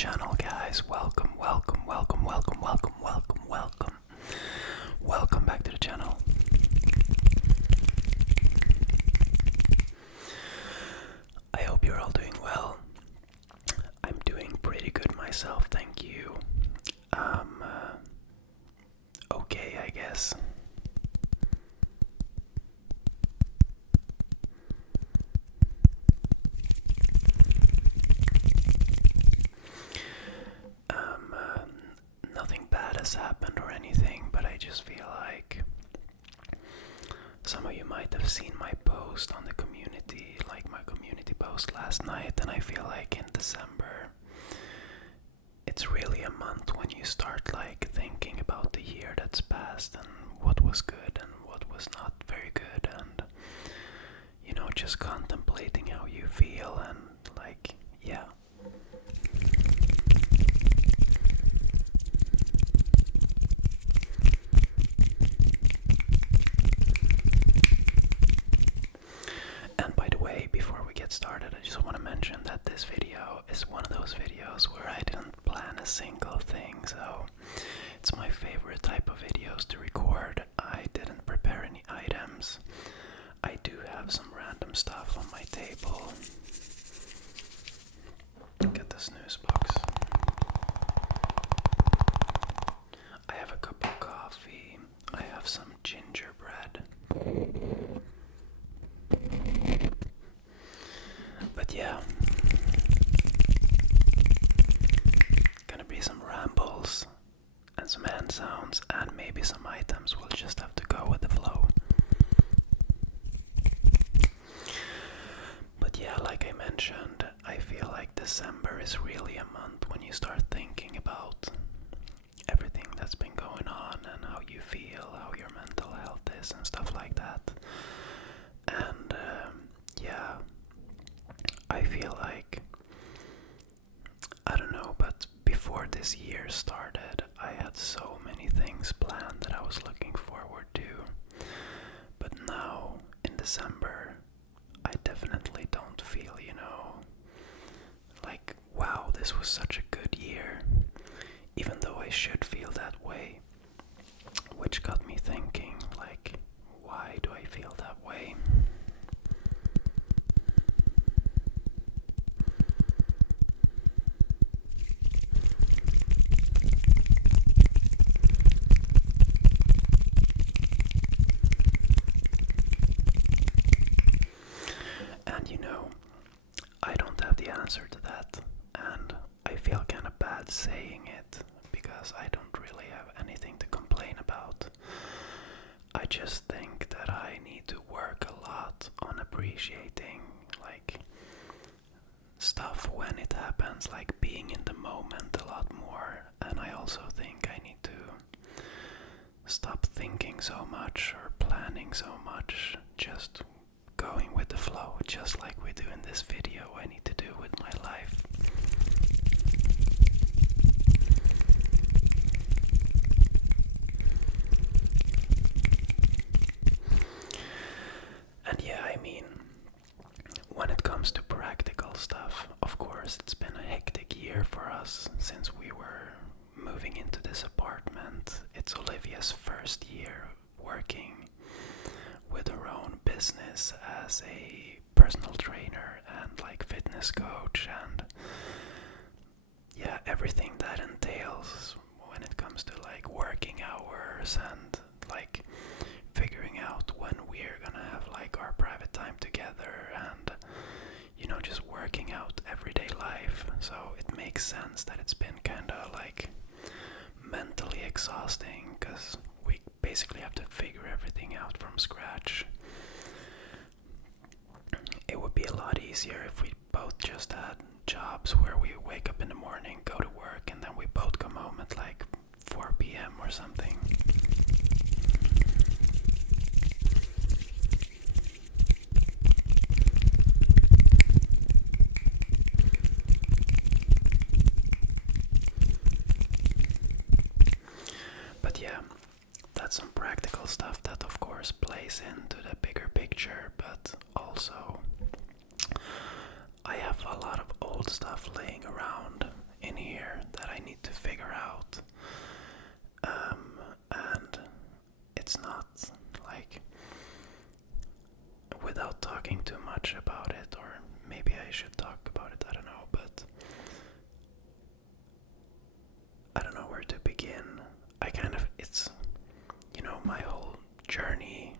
channel, guys. Welcome back to the channel. I hope you're all doing well. I'm doing pretty good myself, thank you. Okay, I guess. Nothing bad has happened or anything, but I just feel like some of you might have seen my post on the community, like my community post last night, and I feel like in December, it's really a month when you start like thinking about the year that's passed and what was good and what was not very good, and just contemplating how you feel and like, yeah. And by the way, before we get started, I just want to mention that this video is one of those videos where I didn't plan a single thing, so it's my favorite type of videos to record. I didn't prepare any items. I do have some random stuff on my table. Get the snooze box. I have a cup of coffee. I have some gingerbread. But yeah, gonna be some rambles and some hand sounds and maybe some items. We'll just have to go with the flow. But yeah, like I mentioned, I feel like December is really a month when you start thinking about everything that's been going on and how you feel, how your mental health is and stuff like that. And yeah, I feel like, I don't know, but before this year started, I had so many things planned that I was looking forward to. But now, in December, I definitely don't feel, like, wow, this was such a good year. Even though I should feel that way. Which got me thinking, like, why do I feel that way? And I don't have the answer to that, and I feel kind of bad saying it because I don't really have anything to complain about. I just think that I need to work a lot on appreciating like stuff when it happens, like being in the moment a lot more. And I also think I need to stop thinking so much or planning so much, just going with the flow, just like we do in this video. I need to do with my life. And yeah, I mean, when it comes to practical stuff, of course, it's been a hectic year for us since we were moving into this apartment. It's Olivia's first year working with her own business as a personal trainer and like fitness coach, and yeah, everything that entails when it comes to like working hours and like figuring out when we're gonna have like our private time together and just working out everyday life. So it makes sense that it's been kind of like mentally exhausting because we basically have to figure everything out from scratch. It would be a lot easier if we both just had jobs where we wake up in the morning, go to work, and then we both come home at like 4 p.m. or something. But yeah, that's some practical stuff that of course plays into the bigger picture, but also I have a lot of old stuff laying around in in here that I need to figure out. And it's not like, without talking too much about it, or maybe I should talk about it, I don't know, but I don't know where to begin. It's, my whole journey.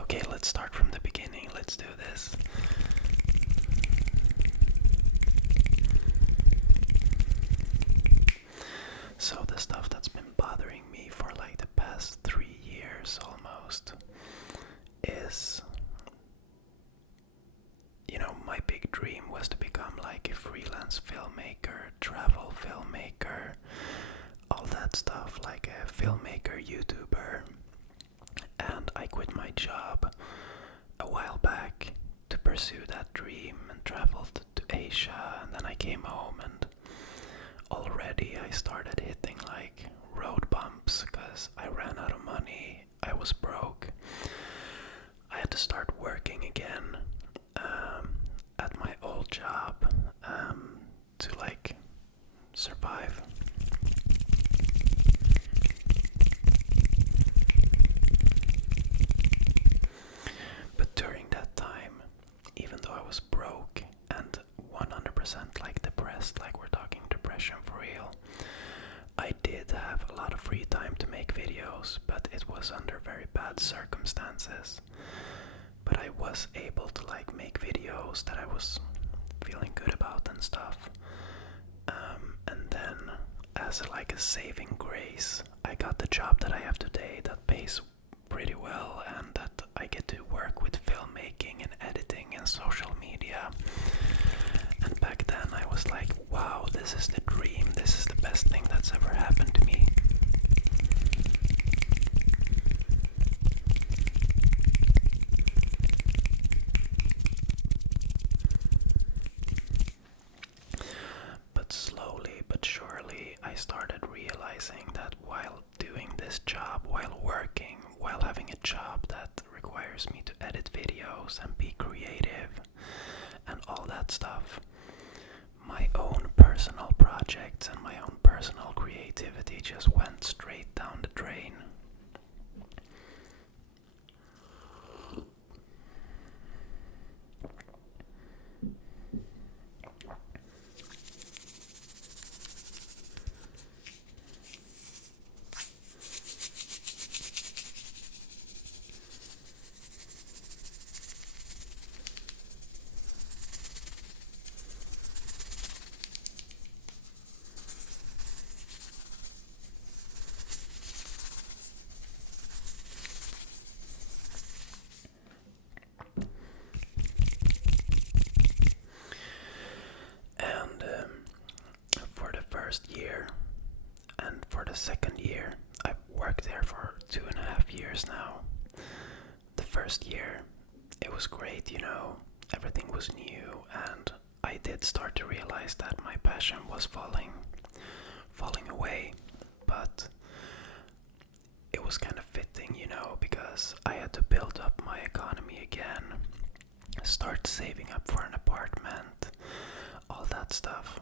Okay, let's start from the beginning, let's do this. So the stuff that's been bothering me for like the past 3 years almost is, my big dream was to become like a freelance filmmaker, travel filmmaker, all that stuff, like a filmmaker, YouTuber. And I quit my job a while back to pursue that dream and traveled to Asia, and then I came home and already I started hitting like road bumps because I ran out of money, I was broke. I had to start working again at my old job to like survive. But during that time, even though I was broke and 100% like depressed, like we're talking depression for real, I did have a lot of free time to make videos, but it was under very bad circumstances. But I was able to like make videos that I was feeling good about and stuff. And then as a saving grace, I got the job that I have today that pays pretty well, and that I get to work with filmmaking and editing and social media. And back then I was like, wow, this is the dream, this is the best thing that's ever happened to me. But slowly but surely I started realizing that while doing this job, while working, while having a job that requires me to edit videos and be creative and all that stuff, my own personal projects and my own personal creativity just went straight down the drain. And for the first year and for the second year, I've worked there for 2.5 years now. The first year, it was great, everything was new, and I did start to realize that my passion was falling away, but it was kind of fitting, because I had to build up my economy again, start saving up for an apartment, all that stuff.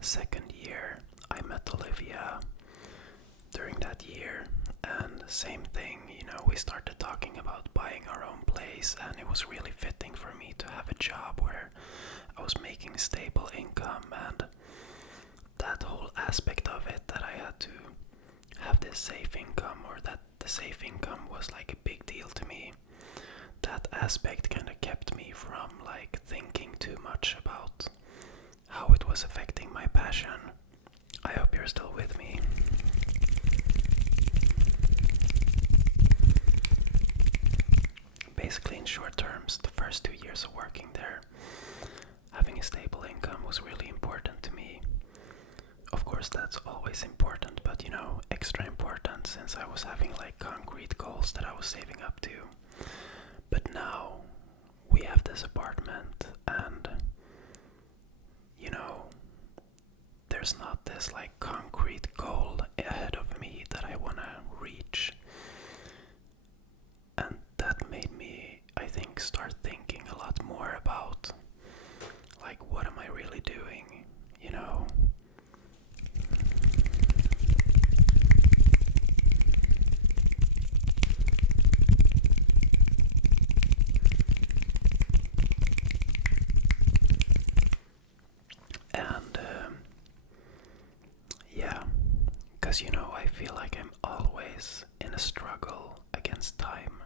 Second year, I met Olivia during that year, and same thing, we started talking about buying our own place, and it was really fitting for me to have a job where I was making stable income, and that whole aspect of it, that I had to have this safe income, or that the safe income was like a big deal to me. That aspect kind of kept me from like thinking too much about how it was affecting my passion. I hope you're still with me. Basically, in short terms, the first 2 years of working there, having a stable income was really important to me. Of course, that's always important, but extra important since I was having like concrete goals that I was saving up to. But now we have this apartment, and there's not this like concrete goal ahead of me that I want to reach. And that made me, I think, start thinking a lot more about like, what am I really doing? Because, you know, I feel like I'm always in a struggle against time.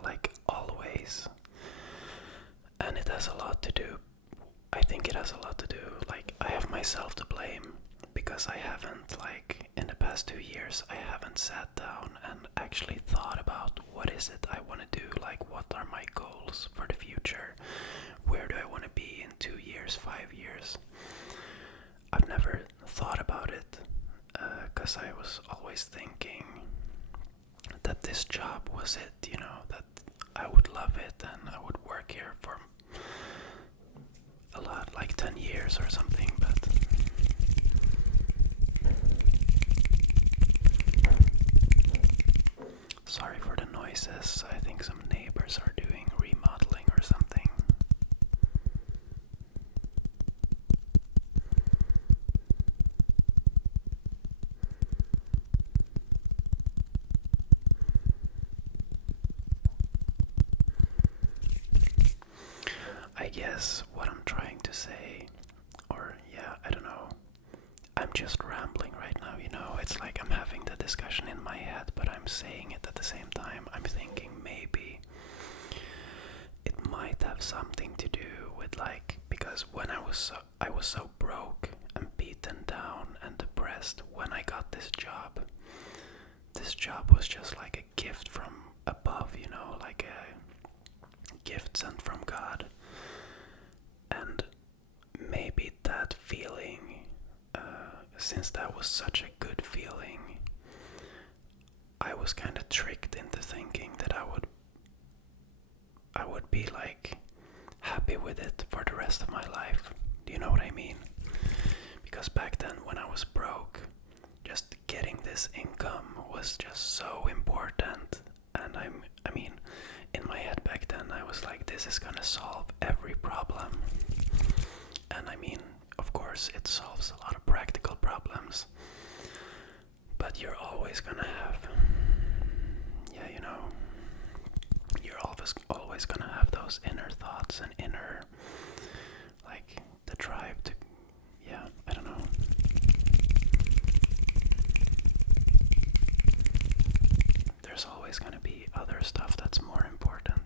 Like, always. And it has a lot to do, I think it has a lot to do, like, I have myself to blame. Because I haven't, like, in the past 2 years, I haven't sat down and actually thought about what is it I want to do, like, what are my goals for the future? Where do I want to be in 2 years, 5 years? I've never thought about it, because I was always thinking that this job was it, you know, that I would love it and I would work here for a lot, like 10 years or something, but sorry for the noises. I think some neighbors are doing remodeling or something. I guess what I'm trying to say, or yeah, I don't know. I'm just rambling right now, you know. It's like I'm having the discussion in my head, but I'm saying it at the same time. I'm thinking maybe it might have something to do with, like, because when I was so broke and beaten down and depressed when I got this job. This job was just like a gift from above, you know, like a gift sent from God. And maybe that feeling, since that was such a good feeling, I was kind of tricked into thinking that I would be like happy with it for the rest of my life. Do you know what I mean? Because back then when I was broke, just getting this income was just so important. And I mean, in my head back then I was like, this is gonna solve every problem. And I mean, of course it solves a lot of practical problems, but you're always gonna have, yeah, you know, you're always gonna have those inner thoughts and inner, like, the drive to, yeah, I don't know. There's always gonna be other stuff that's more important.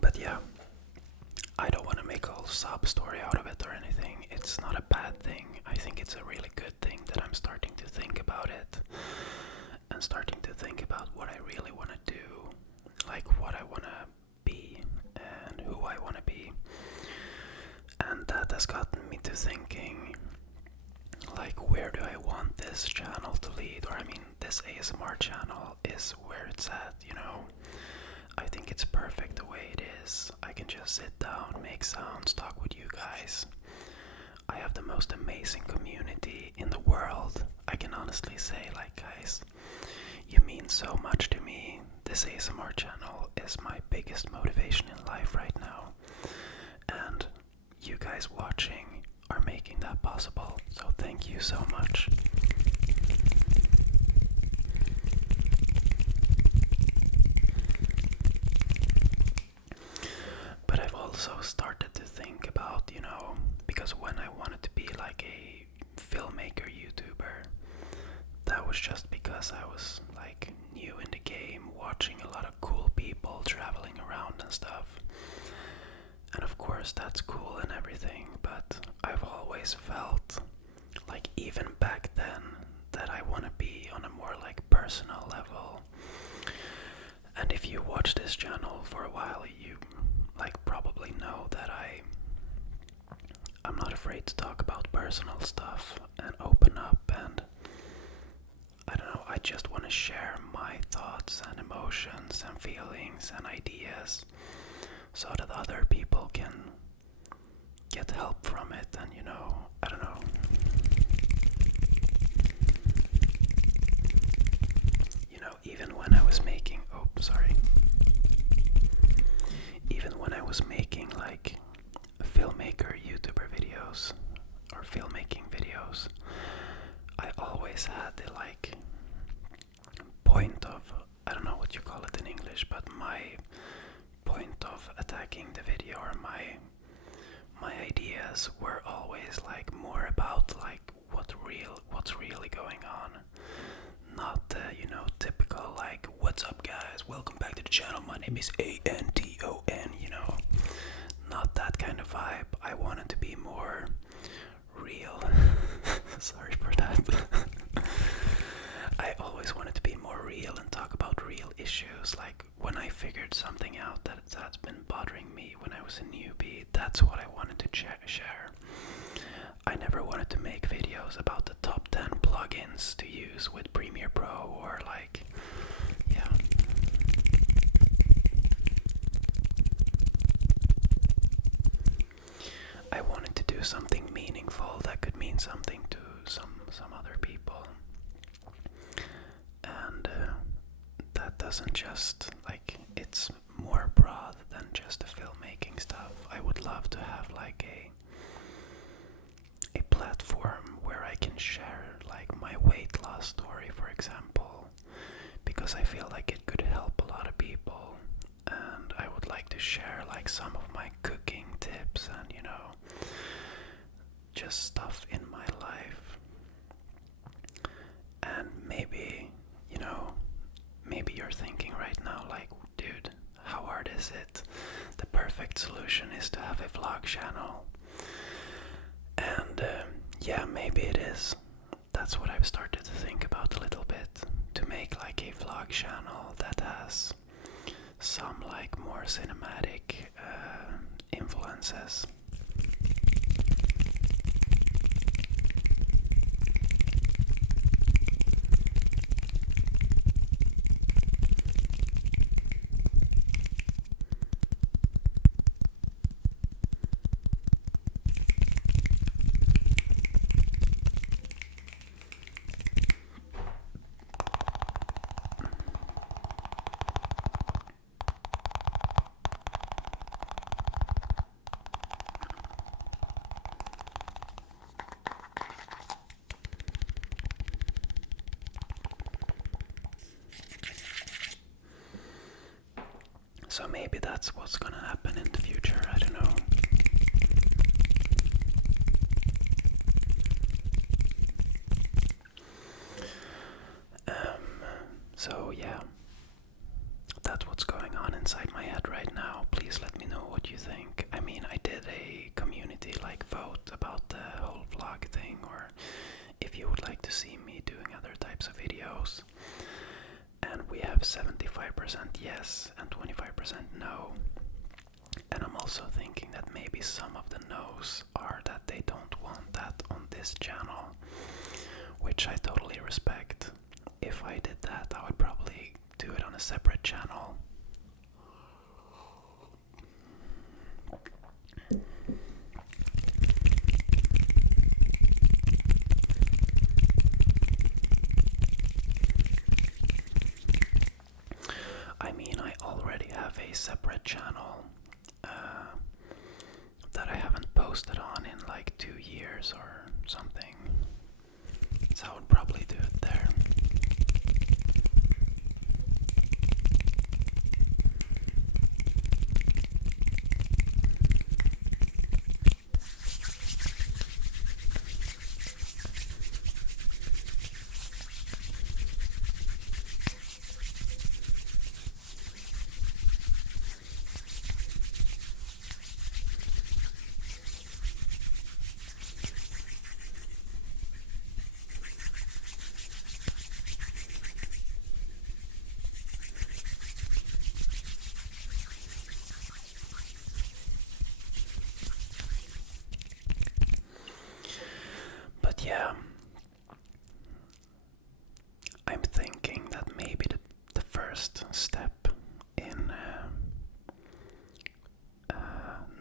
But yeah, I don't want to make a whole sob story out of it or anything. It's not a bad thing. I think it's a really good thing that I'm starting to think about it. And starting to think about what I really want to do. Like what I want to be and who I want to be. And that has gotten me to thinking, like, where do I want this channel to lead? Or I mean, this ASMR channel is where it's at, you know. I think it's perfect the way it is. I can just sit down, make sounds, talk with you guys. I have the most amazing community in the world. I can honestly say, like, guys, you mean so much to me. This ASMR channel is my biggest motivation in life right now. And you guys watching are making that possible. So thank you so much. But I've also started to think about, you know, because when I wanted to be like a filmmaker YouTuber, that was just because I was like new in the game, watching a lot of cool people traveling around and stuff. And of course that's cool and everything, but I've always felt like even back then that I want to be on a more like personal level. And if you watch this channel for a while, you like probably know that I'm not afraid to talk about personal stuff and open up, and I don't know, I just want to share my thoughts and emotions and feelings and ideas so that other people can get help from it. And you know, I don't know, you know, even when I was making even when I was making like filmmaker YouTuber videos or filmmaking always had the like point of, I don't know what you call it in English, but my point of attacking the video, or my ideas were always like more about like what's really going on, not typical like, what's up guys, welcome back to the channel, my name is Anton, not that kind of vibe. I wanted to be more real. Sorry for that. I always wanted to be more real and talk about real issues. Like when I figured something out that's been bothering me when I was a newbie, that's what I wanted to share. I never wanted to make videos about the top 10 plugins to use with Premiere Pro, or like, yeah. I wanted to do something meaningful that could mean something to some other people. And that doesn't just, like, it's more broad than just the filmmaking stuff. I would love to have like a platform where I can share like my weight loss story, for example, because I feel like it could help a lot of people. And I would like to share like some of my cooking tips and just stuff in my life. And maybe you're thinking right now like, dude, how hard is it? The perfect solution is to have a vlog channel. And yeah, maybe it is. That's what I've started to think about a little bit, to make like a vlog channel that has some like more cinematic influences. So maybe that's what's gonna happen in the future, I don't know. So yeah, that's what's going on inside my head right now. Please let me know what you think. I mean, I did a community like vote about the whole vlog thing, or if you would like to see me doing other types of videos. And we have 75% yes and 25% no. And I'm also thinking that maybe some of the no's are that they don't want that on this channel, which I totally respect. If I did that, I would probably do it on a separate channel. I mean, I already have a separate channel that I haven't posted on in like 2 years or something. So I would probably do it there. Yeah, I'm thinking that maybe the first step in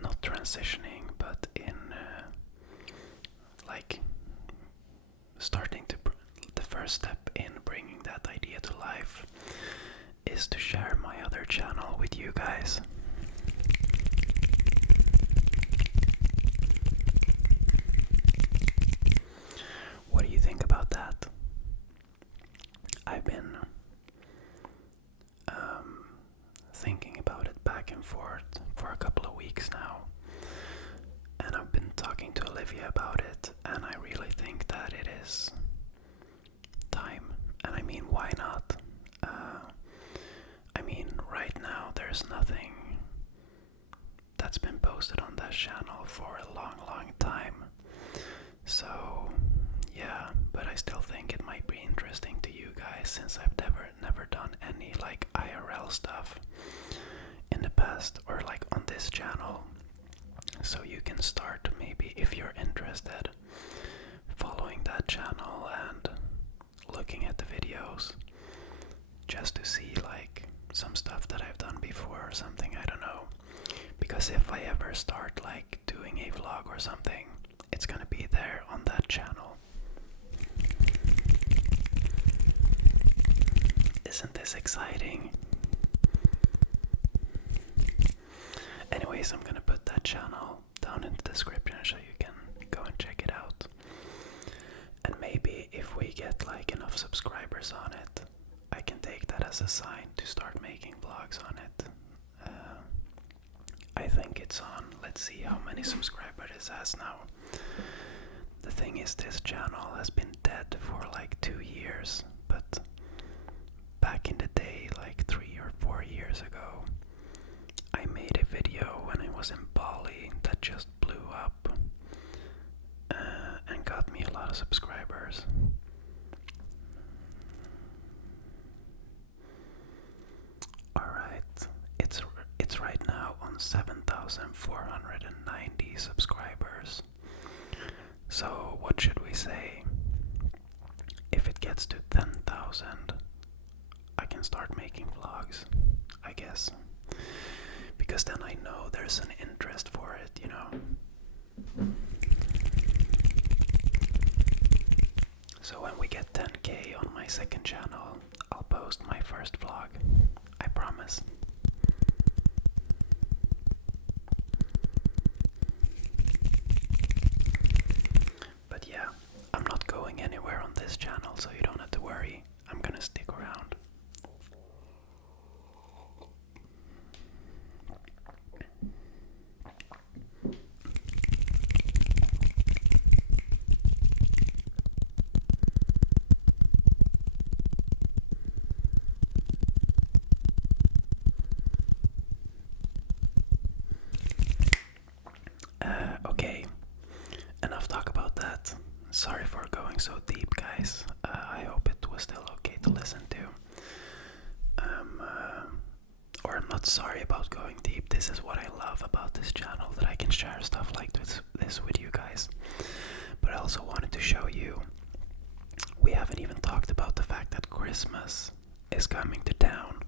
not transitioning, but in like starting to the first step in bringing that idea to life is to share my other channel with you guys. What do you think about that? nostalgia about it, and I really think that it is time. And I mean, why not? I mean, right now there's nothing that's been posted on that channel for a long, long time. So, yeah, but I still think it might be interesting to you guys, since I've never done any like IRL stuff in the past, or like on this channel. So you can start, maybe if you're interested, following that channel and looking at the videos, just to see like some stuff that I've done before or something, I don't know. Because if I ever start like doing a vlog or something, it's gonna be there on that channel. Isn't this exciting? Anyways, I'm gonna put that channel down in the description so you can go and check it out. And maybe if we get like enough subscribers on it, I can take that as a sign to start making vlogs on it. I think it's on, let's see how many subscribers it has now. The thing is, this channel has been dead for like 2 years, but back in the day, like 3 or 4 years ago, I made a video when I was in Bali that just blew up and got me a lot of subscribers. Alright, it's right now on 7,490 subscribers. So what should we say? If it gets to 10,000, I can start making vlogs, I guess. Because then I know there's an interest for it, you know. So when we get 10k on my second channel, I'll post my first vlog. I promise. But yeah, I'm not going anywhere on this channel, so you don't have to worry. I'm gonna stick around. Okay, enough talk about that. Sorry for going so deep, guys. I hope it was still okay to listen to. Or I'm not sorry about going deep. This is what I love about this channel, that I can share stuff like this with you guys. But I also wanted to show you, we haven't even talked about the fact that Christmas is coming to town.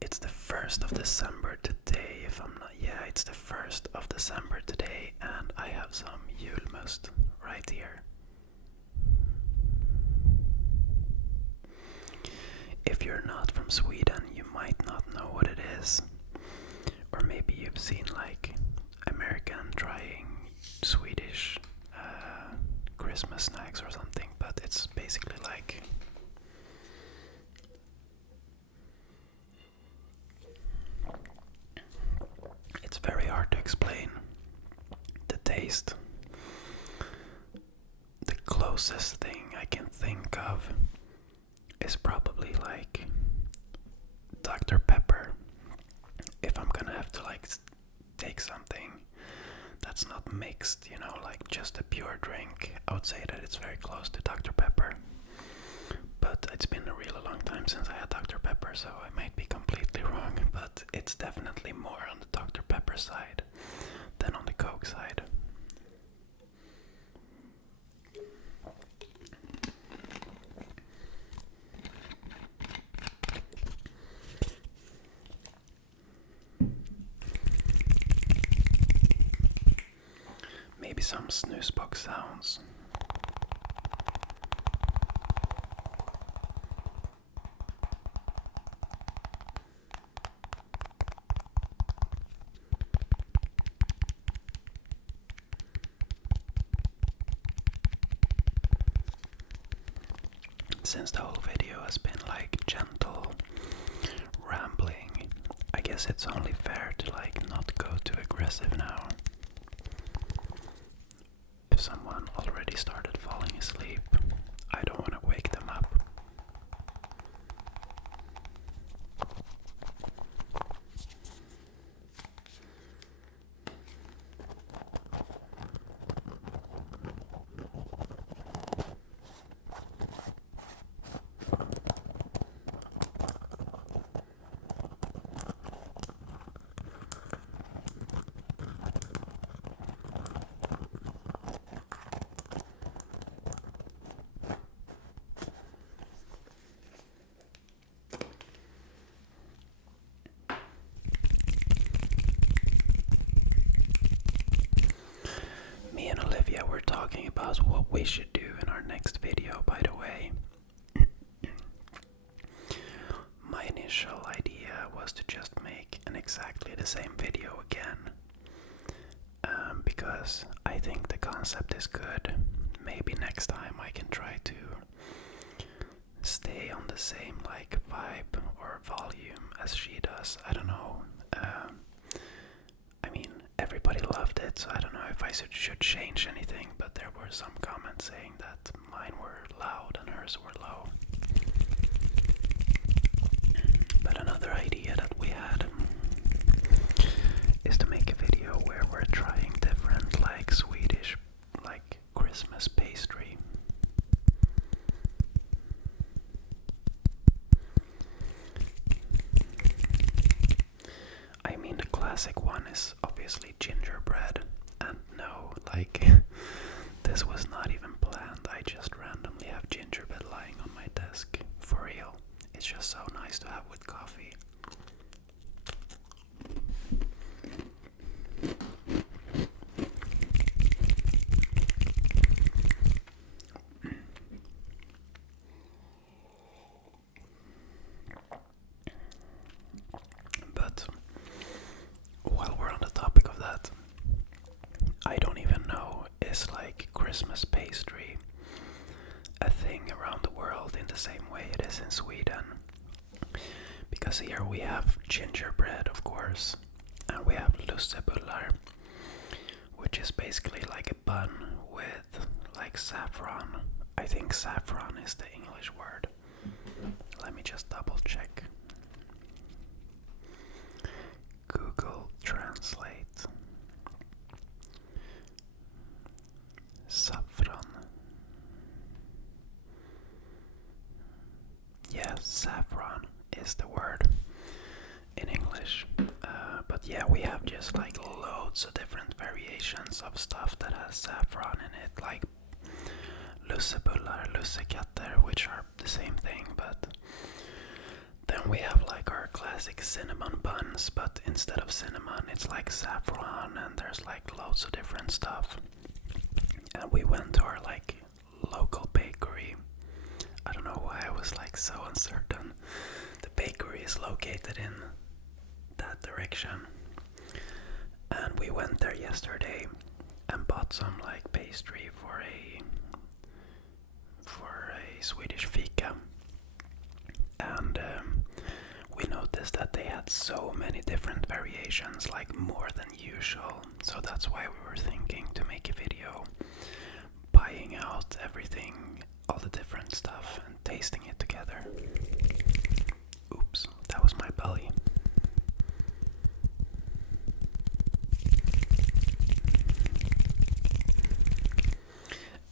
It's the 1st of December today, if I'm not, yeah, it's the 1st of December today, and I have some julmust right here. If you're not from Sweden, you might not know what it is. Or maybe you've seen like American trying Swedish Christmas snacks or something, but it's basically like, it's very hard to explain the taste. The closest thing I can think of is probably like Dr. Pepper. If I'm gonna have to like take something that's not mixed, you know, like just a pure drink, I would say that it's very close to Dr. Pepper. But it's been a really long time since I had Dr. Pepper, so I might be completely wrong, but it's definitely more on the Dr. Pepper side than on the Coke side. Maybe some snooze box sounds. Since the whole video has been like gentle rambling, I guess it's only fair to like not go too aggressive now. someone already started falling asleep. I don't want to wake them up. Me and Olivia were talking about what we should do in our next video, by the way. My initial idea was to just make an exactly the same video again. Because I think the concept is good. Maybe next time I can try to stay on the same like vibe or volume as she does. I don't know. I mean, everybody loved it, so I don't know if I should change anything, but there were some comments saying that mine were loud and hers were low. But another idea that we had is to make a video where we're trying different like Swedish like Christmas pastry. I mean, the classic one is obviously gingerbread, and no, like this was not even planned. I just randomly have gingerbread lying on my desk. For real. It's just so nice to have with coffee. But while we're on the topic of that, I don't even know, is like Christmas pastry a thing around the world in the same way it is in Sweden? Because here we have gingerbread, of course, and we have lussebullar, which is basically like a bun with like saffron. I think saffron is the English word. Let me just double check. Google Translate. Saffron. Yeah, saffron is the word in English. But yeah, we have just like loads of different variations of stuff that has saffron in it, like lussebullar, lussekatter, which are the same thing, but then we have like our classic cinnamon buns, but instead of cinnamon it's like saffron, and there's like loads of different stuff. And we went to our like local bakery. I don't know why I was like so uncertain. The bakery is located in that direction. And we went there yesterday and bought some like pastry for a Swedish fika. And we noticed that they had so many different variations, like more than usual. So that's why we were thinking to make a video buying out everything, all the different stuff, and tasting it together. Oops, that was my belly.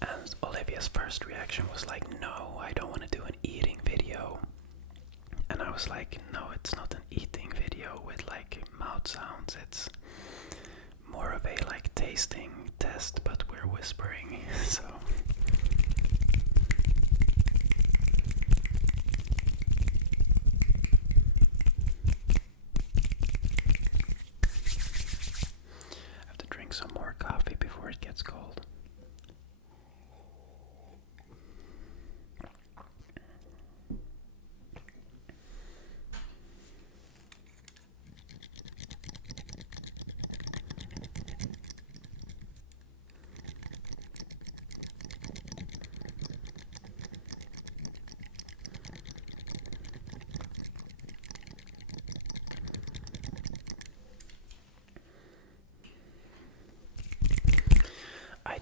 And Olivia's first reaction was like, no, I don't want to do an eating video. And I was like, no, it's not an eating video with like mouth sounds. It's more of a like tasting test, but we're whispering, so. I have to drink some more coffee before it gets cold.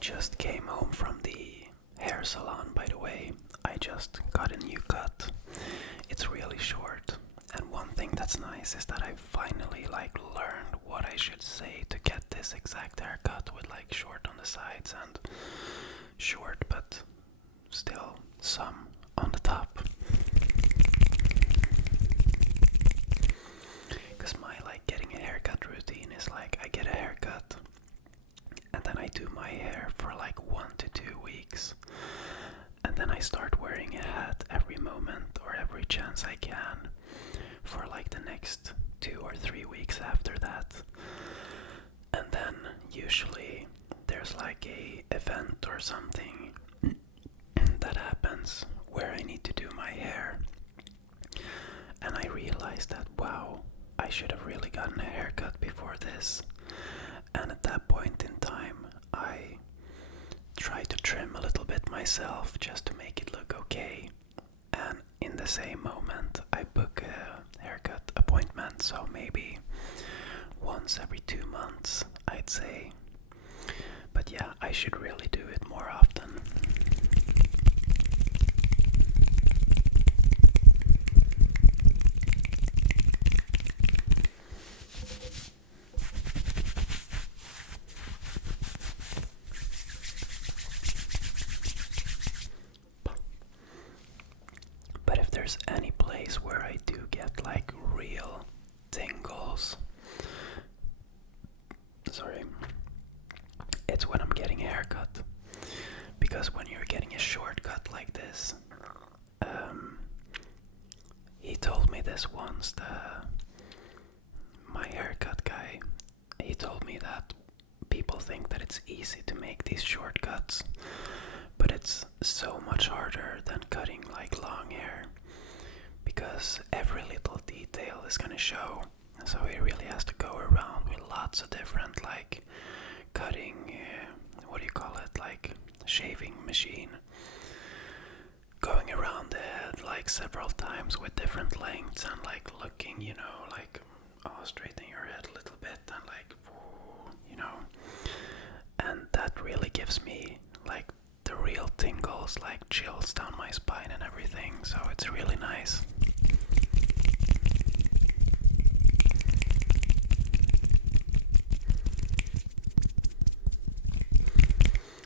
just came home from the hair salon, by the way. I just got a new cut. It's really short. And one thing that's nice is that I finally learned what I should say to get this exact haircut with short on the sides and short but still some on the top. Because my getting a haircut routine is I get a haircut and then I do my hair for 1 to 2 weeks, and then I start wearing a hat every moment or every chance I can for the next 2 or 3 weeks after that. And then usually there's a event or something that happens where I need to do my hair, and I realized that wow, I should have really gotten a haircut before this. And at that point in time I try to trim a little bit myself just to make it look okay, and in the same moment I book a haircut appointment, so maybe once every 2 months I'd say. But yeah, I should really do it more often. But if there's any place where I do get real tingles, it's when I'm getting a haircut. Because when you're getting a shortcut like this, he told me this once, my haircut guy, he told me that people think that it's easy to make these shortcuts, but it's so much harder than cutting long hair, because every little detail is gonna show. So he really has to go around with lots of different cutting, what do you call it, shaving machine, going around the head several times with different lengths, and looking, straightening your head a little bit, and and that really gives me the real tingles, chills down my spine and everything, so it's really nice.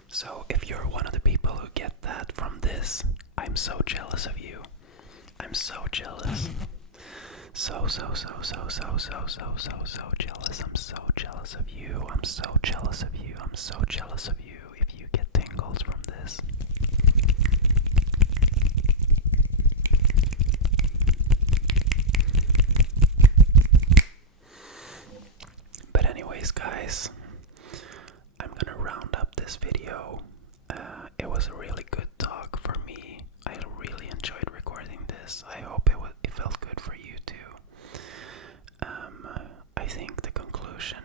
So if you're one of the people who get that from this, I'm so jealous of you. I'm so jealous. So jealous. I'm so jealous of you. I'm so jealous of you. I'm so jealous of you if you get tingles from this. But anyways, guys, I'm gonna round up this video. It was a really good talk for me. I really enjoyed recording this. I hope it felt good for you too. I think the conclusion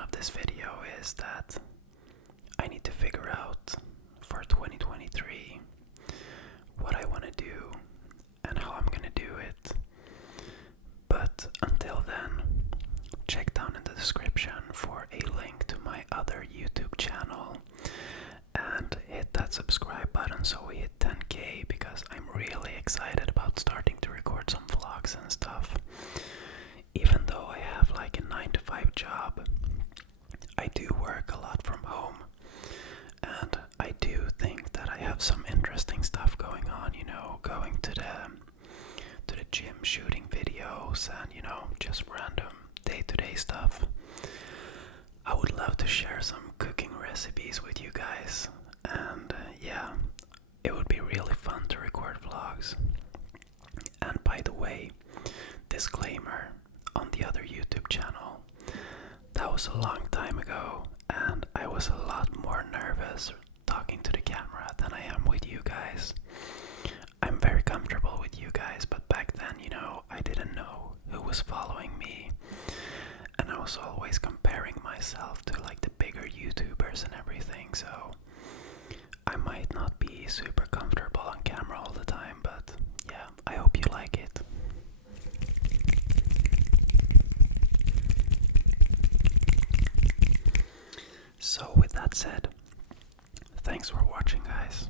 of this video is that I need to figure out for 2023 what I want to do and how I'm gonna do it. But until then, check down in the description for a link to my other YouTube channel, and hit that subscribe button so we hit 10k, because I'm really excited about starting to record some vlogs and stuff. Even though I have a 9-to-5 job, I do work a lot from home, and I do think that I have some interesting stuff going on, going to the gym, shooting videos, and just random day-to-day stuff. I would love to share some cooking recipes with you guys, and yeah, it would be really fun to record vlogs. And by the way, disclaimer, on the other YouTube channel, that was a long time ago, and I was a lot more nervous talking to the camera than I am with you guys. I'm very comfortable with you guys, but back then, I didn't know who was following me, and I was always comparing myself to the bigger YouTubers and everything, so I might not be super comfortable on camera all the time, but yeah, I hope you like it. So with that said, thanks for watching, guys.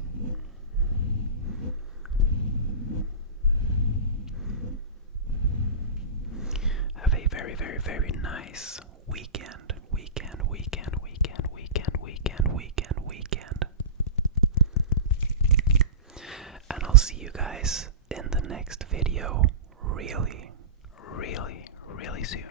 Have a very, very, very nice weekend. And I'll see you guys in the next video really, really, really soon.